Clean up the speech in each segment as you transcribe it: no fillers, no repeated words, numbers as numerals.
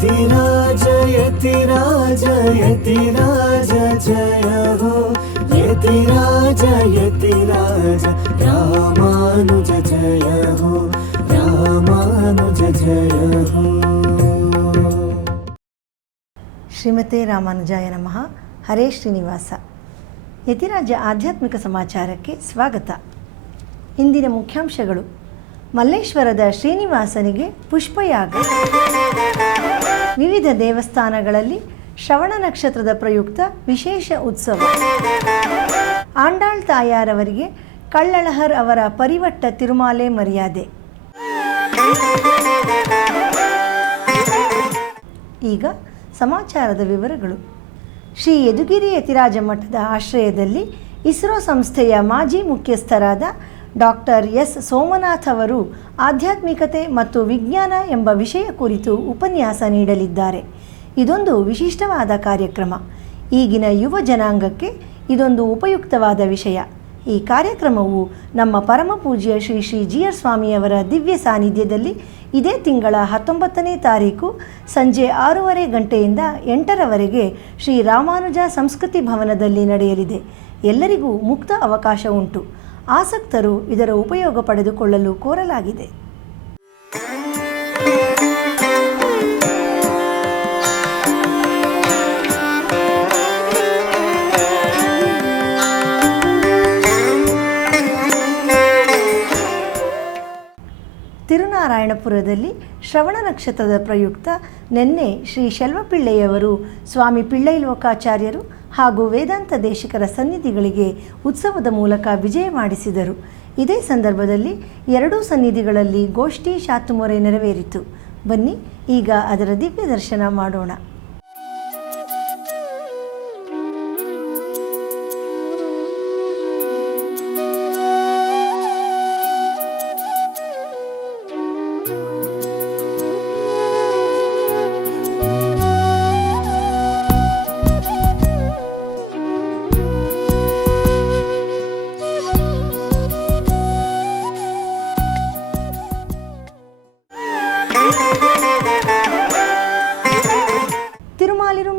यतिराज यतिराज यतिराज जय हो यतिराज यतिराज रामानुज जय हो रामानुज जय हो। ಶ್ರೀಮತೆ ರಾಮಾನುಜಾಯ ನಮಃ. ಹರೇ ಶ್ರೀನಿವಾಸ. ಯತಿರಾಜ ಆಧ್ಯಾತ್ಮಿಕ ಸಮಾಚಾರಕ್ಕೆ ಸ್ವಾಗತ. ಇಂದಿನ ಮುಖ್ಯಾಂಶಗಳು: ಮಲ್ಲೇಶ್ವರದ ಶ್ರೀನಿವಾಸನಿಗೆ ಪುಷ್ಪಯಾಗ, ವಿವಿಧ ದೇವಸ್ಥಾನಗಳಲ್ಲಿ ಶ್ರವಣ ನಕ್ಷತ್ರದ ಪ್ರಯುಕ್ತ ವಿಶೇಷ ಉತ್ಸವ, ಆಂಡಾಳ್ ತಾಯಾರವರಿಗೆ ಕಳ್ಳಳಹರ್ ಅವರ ಪರಿವಟ್ಟ ತಿರುಮಾಲೆ ಮರ್ಯಾದೆ. ಈಗ ಸಮಾಚಾರದ ವಿವರಗಳು. ಶ್ರೀ ಯದುಗಿರಿ ಯತಿರಾಜ ಮಠದ ಆಶ್ರಯದಲ್ಲಿ ಇಸ್ರೋ ಸಂಸ್ಥೆಯ ಮಾಜಿ ಮುಖ್ಯಸ್ಥರಾದ ಡಾಕ್ಟರ್ ಎಸ್ ಸೋಮನಾಥ್ ಅವರು ಆಧ್ಯಾತ್ಮಿಕತೆ ಮತ್ತು ವಿಜ್ಞಾನ ಎಂಬ ವಿಷಯ ಕುರಿತು ಉಪನ್ಯಾಸ ನೀಡಲಿದ್ದಾರೆ. ಇದೊಂದು ವಿಶಿಷ್ಟವಾದ ಕಾರ್ಯಕ್ರಮ. ಈಗಿನ ಯುವ ಜನಾಂಗಕ್ಕೆ ಇದೊಂದು ಉಪಯುಕ್ತವಾದ ವಿಷಯ. ಈ ಕಾರ್ಯಕ್ರಮವು ನಮ್ಮ ಪರಮಪೂಜ್ಯ ಶ್ರೀ ಶ್ರೀ ಜಿ.ಆರ್. ಸ್ವಾಮಿಯವರ ದಿವ್ಯ ಸಾನ್ನಿಧ್ಯದಲ್ಲಿ ಇದೇ ತಿಂಗಳ 19ನೇ ತಾರೀಕು ಸಂಜೆ 6:30 ಗಂಟೆಯಿಂದ 8ರವರೆಗೆ ಶ್ರೀ ರಾಮಾನುಜ ಸಂಸ್ಕೃತಿ ಭವನದಲ್ಲಿ ನಡೆಯಲಿದೆ. ಎಲ್ಲರಿಗೂ ಮುಕ್ತ ಅವಕಾಶ ಉಂಟು. ಆಸಕ್ತರು ಇದರ ಉಪಯೋಗ ಪಡೆದುಕೊಳ್ಳಲು ಕೋರಲಾಗಿದೆ. ತಿರುನಾರಾಯಣಪುರದಲ್ಲಿ ಶ್ರವಣ ನಕ್ಷತ್ರದ ಪ್ರಯುಕ್ತ ನಿನ್ನೆ ಶ್ರೀ ಶೆಲ್ವಪಿಳ್ಳೆಯವರು ಸ್ವಾಮಿ ಪಿಳ್ಳೈ ಲೋಕಾಚಾರ್ಯರು ಹಾಗೂ ವೇದಾಂತ ದೇಶಿಕರ ಸನ್ನಿಧಿಗಳಿಗೆ ಉತ್ಸವದ ಮೂಲಕ ವಿಜಯ ಮಾಡಿಸಿದರು. ಇದೇ ಸಂದರ್ಭದಲ್ಲಿ ಎರಡೂ ಸನ್ನಿಧಿಗಳಲ್ಲಿ ಗೋಷ್ಠಿ ಶಾತುಮೊರೆ ನೆರವೇರಿತು. ಬನ್ನಿ ಈಗ ಅದರ ದಿವ್ಯ ದರ್ಶನ ಮಾಡೋಣ.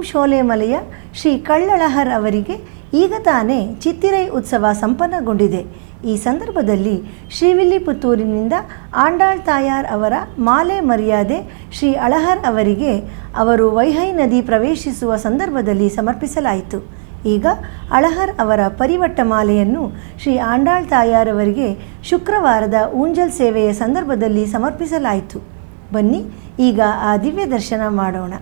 ಶೋಲೆಮಲೆಯ ಶ್ರೀ ಕಳ್ಳಳಹರ್ ಅವರಿಗೆ ಈಗ ತಾನೇ ಚಿತ್ತಿರೈ ಉತ್ಸವ ಸಂಪನ್ನಗೊಂಡಿದೆ. ಈ ಸಂದರ್ಭದಲ್ಲಿ ಶ್ರೀವಿಲ್ಲಿಪುತ್ತೂರಿನಿಂದ ಆಂಡಾಳ್ ತಾಯಾರ್ ಅವರ ಮಾಲೆ ಮರ್ಯಾದೆ ಶ್ರೀ ಅಳಹರ್ ಅವರಿಗೆ ಅವರು ವೈಹೈ ನದಿ ಪ್ರವೇಶಿಸುವ ಸಂದರ್ಭದಲ್ಲಿ ಸಮರ್ಪಿಸಲಾಯಿತು. ಈಗ ಅಳಹರ್ ಅವರ ಪರಿವಟ್ಟ ಮಾಲೆಯನ್ನು ಶ್ರೀ ಆಂಡಾಳ್ ತಾಯಾರ್ ಅವರಿಗೆ ಶುಕ್ರವಾರದ ಊಂಜಲ್ ಸೇವೆಯ ಸಂದರ್ಭದಲ್ಲಿ ಸಮರ್ಪಿಸಲಾಯಿತು. ಬನ್ನಿ ಈಗ ಆ ದಿವ್ಯ ದರ್ಶನ ಮಾಡೋಣ.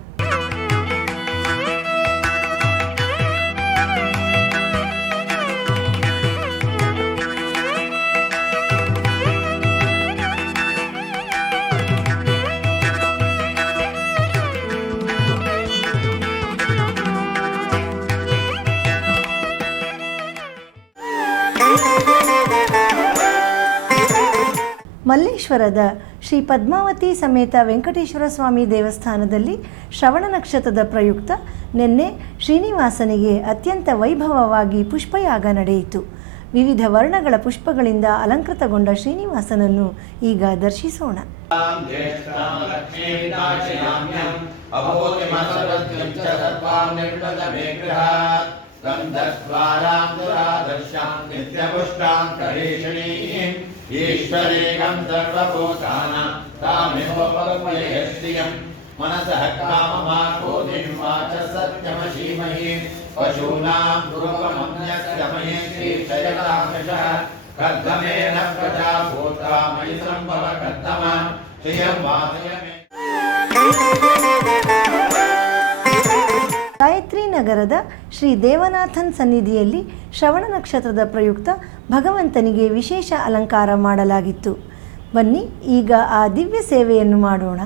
ಮಲ್ಲೇಶ್ವರದ ಶ್ರೀ ಪದ್ಮಾವತಿ ಸಮೇತ ವೆಂಕಟೇಶ್ವರ ಸ್ವಾಮಿ ದೇವಸ್ಥಾನದಲ್ಲಿ ಶ್ರವಣ ನಕ್ಷತ್ರದ ಪ್ರಯುಕ್ತ ನಿನ್ನೆ ಶ್ರೀನಿವಾಸನಿಗೆ ಅತ್ಯಂತ ವೈಭವವಾಗಿ ಪುಷ್ಪಯಾಗ ನಡೆಯಿತು. ವಿವಿಧ ವರ್ಣಗಳ ಪುಷ್ಪಗಳಿಂದ ಅಲಂಕೃತಗೊಂಡ ಶ್ರೀನಿವಾಸನನ್ನು ಈಗ ದರ್ಶಿಸೋಣ. ईश्वरेकं सर्वभूतानां तामेवोपगम्यश्रियं मनसः काममाकोदिं वाचः सत्यमशीमहि पशूनां पूर्वमन्यस्य मयि श्रीशैलामशः कर्दमेन प्रजा भूता मयि सम्भव कर्दमा श्रियं वासय मे. ಗಾಯತ್ರಿ ನಗರದ ಶ್ರೀ ದೇವನಾಥನ್ ಸನ್ನಿಧಿಯಲ್ಲಿ ಶ್ರವಣ ನಕ್ಷತ್ರದ ಪ್ರಯುಕ್ತ ಭಗವಂತನಿಗೆ ವಿಶೇಷ ಅಲಂಕಾರ ಮಾಡಲಾಗಿತ್ತು. ಬನ್ನಿ ಈಗ ಆ ದಿವ್ಯ ಸೇವೆಯನ್ನು ಮಾಡೋಣ.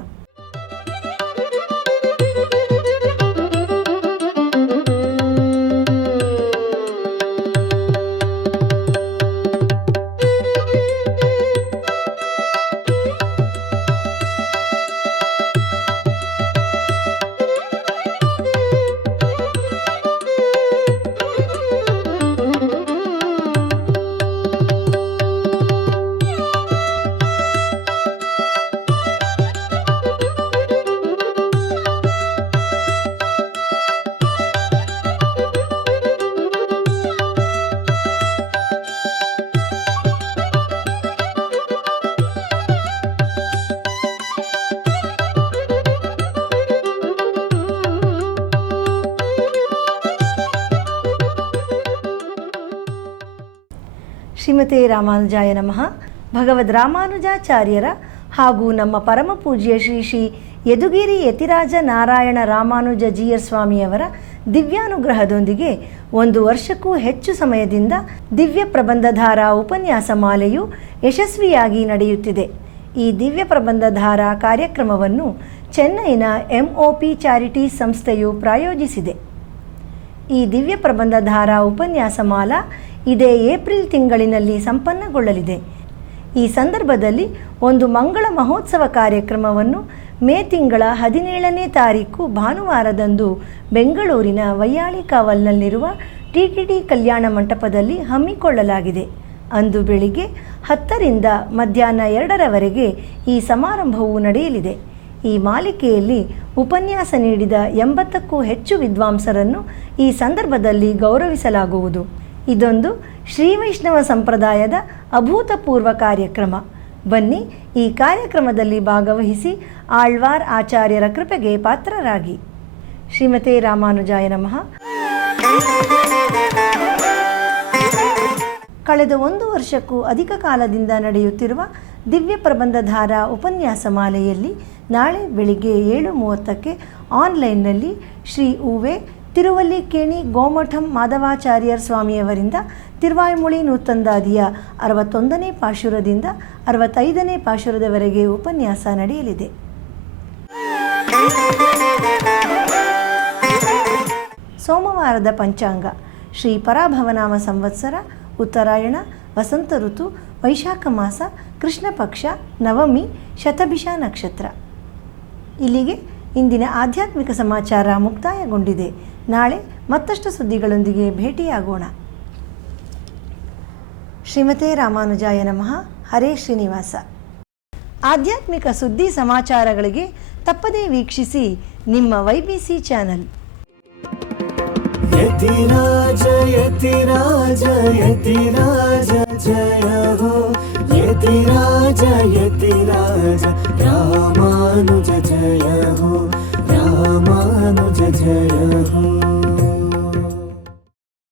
ಶ್ರೀಮತೆ ರಾಮಾನುಜಾಯ ನಮಃ. ಭಗವದ್ ರಾಮಾನುಜಾಚಾರ್ಯರ ಹಾಗೂ ನಮ್ಮ ಪರಮಪೂಜ್ಯ ಶ್ರೀ ಶ್ರೀ ಯದುಗಿರಿ ಯತಿರಾಜ ನಾರಾಯಣ ರಾಮಾನುಜ ಜೀಯರ್ ಸ್ವಾಮಿಯವರ ದಿವ್ಯಾನುಗ್ರಹದೊಂದಿಗೆ 1 ವರ್ಷಕ್ಕೂ ಹೆಚ್ಚು ಸಮಯದಿಂದ ದಿವ್ಯ ಪ್ರಬಂಧಧಾರಾ ಉಪನ್ಯಾಸ ಮಾಲೆಯು ಯಶಸ್ವಿಯಾಗಿ ನಡೆಯುತ್ತಿದೆ. ಈ ದಿವ್ಯ ಪ್ರಬಂಧಧಾರಾ ಕಾರ್ಯಕ್ರಮವನ್ನು ಚೆನ್ನೈನ MOP ಚಾರಿಟೀಸ್ ಸಂಸ್ಥೆಯು ಪ್ರಾಯೋಜಿಸಿದೆ. ಈ ದಿವ್ಯ ಪ್ರಬಂಧಧಾರಾ ಉಪನ್ಯಾಸ ಮಾಲಾ ಇದೇ ಏಪ್ರಿಲ್ ತಿಂಗಳಿನಲ್ಲಿ ಸಂಪನ್ನಗೊಳ್ಳಲಿದೆ. ಈ ಸಂದರ್ಭದಲ್ಲಿ ಒಂದು ಮಂಗಳ ಮಹೋತ್ಸವ ಕಾರ್ಯಕ್ರಮವನ್ನು ಮೇ ತಿಂಗಳ 17ನೇ ತಾರೀಕು ಭಾನುವಾರದಂದು ಬೆಂಗಳೂರಿನ ವೈಯಾಳಿ ಕಾವಲ್ನಲ್ಲಿರುವ TTD ಕಲ್ಯಾಣ ಮಂಟಪದಲ್ಲಿ ಹಮ್ಮಿಕೊಳ್ಳಲಾಗಿದೆ. ಅಂದು ಬೆಳಿಗ್ಗೆ 10ರಿಂದ ಮಧ್ಯಾಹ್ನ 2ರವರೆಗೆ ಈ ಸಮಾರಂಭವು ನಡೆಯಲಿದೆ. ಈ ಮಾಲಿಕೆಯಲ್ಲಿ ಉಪನ್ಯಾಸ ನೀಡಿದ 80ಕ್ಕೂ ಹೆಚ್ಚು ವಿದ್ವಾಂಸರನ್ನು ಈ ಸಂದರ್ಭದಲ್ಲಿ ಗೌರವಿಸಲಾಗುವುದು. ಇದೊಂದು ಶ್ರೀ ವೈಷ್ಣವ ಸಂಪ್ರದಾಯದ ಅಭೂತಪೂರ್ವ ಕಾರ್ಯಕ್ರಮ. ಬನ್ನಿ, ಈ ಕಾರ್ಯಕ್ರಮದಲ್ಲಿ ಭಾಗವಹಿಸಿ ಆಳ್ವಾರ್ ಆಚಾರ್ಯರ ಕೃಪೆಗೆ ಪಾತ್ರರಾಗಿ. ಶ್ರೀಮತೆ ರಾಮಾನುಜಾಯ ನಮಃ. ಕಳೆದ 1 ವರ್ಷಕ್ಕೂ ಅಧಿಕ ಕಾಲದಿಂದ ನಡೆಯುತ್ತಿರುವ ದಿವ್ಯ ಪ್ರಬಂಧಧಾರಾ ಉಪನ್ಯಾಸ ಮಾಲೆಯಲ್ಲಿ ನಾಳೆ ಬೆಳಿಗ್ಗೆ 7:30ಕ್ಕೆ ಆನ್ಲೈನ್ನಲ್ಲಿ ಶ್ರೀ ಉವೆ ತಿರುವಲ್ಲಿಕೇಣಿ ಗೋಮಠಂ ಮಾಧವಾಚಾರ್ಯರ್ ಸ್ವಾಮಿಯವರಿಂದ ತಿರುವಾಯ್ಮೊಳಿ ನೂತಂದಾದಿಯ 61ನೇ ಪಾಶುರದಿಂದ 65ನೇ ಪಾಶುರದವರೆಗೆ ಉಪನ್ಯಾಸ ನಡೆಯಲಿದೆ. ಸೋಮವಾರದ ಪಂಚಾಂಗ ಶ್ರೀ ಪರಾಭವನಾಮ ಸಂವತ್ಸರ, ಉತ್ತರಾಯಣ, ವಸಂತ ಋತು, ವೈಶಾಖ ಮಾಸ, ಕೃಷ್ಣ ಪಕ್ಷ, ನವಮಿ, ಶತಭಿಷ ನಕ್ಷತ್ರ. ಇಲ್ಲಿಗೆ ಇಂದಿನ ಆಧ್ಯಾತ್ಮಿಕ ಸಮಾಚಾರ ಮುಕ್ತಾಯಗೊಂಡಿದೆ. ನಾಳೆ ಮತ್ತಷ್ಟು ಸುದ್ದಿಗಳೊಂದಿಗೆ ಭೇಟಿಯಾಗೋಣ. ಶ್ರೀಮತೆ ರಾಮಾನುಜಾಯ ನಮಃ. ಹರೇ ಶ್ರೀನಿವಾಸ. ಆಧ್ಯಾತ್ಮಿಕ ಸುದ್ದಿ ಸಮಾಚಾರಗಳಿಗೆ ತಪ್ಪದೇ ವೀಕ್ಷಿಸಿ ನಿಮ್ಮ YBC ಚಾನಲ್. ಯತಿರಾಜ ಯತಿರಾಜ ಯತಿರಾಜ ಜಯ ಹೋ, ಯತಿರಾಜ ಯತಿರಾಜ ರಾಮಾನುಜ ಜಯ ಹೋ, ರಾಮಾನುಜ ಜಯ ಹೋ.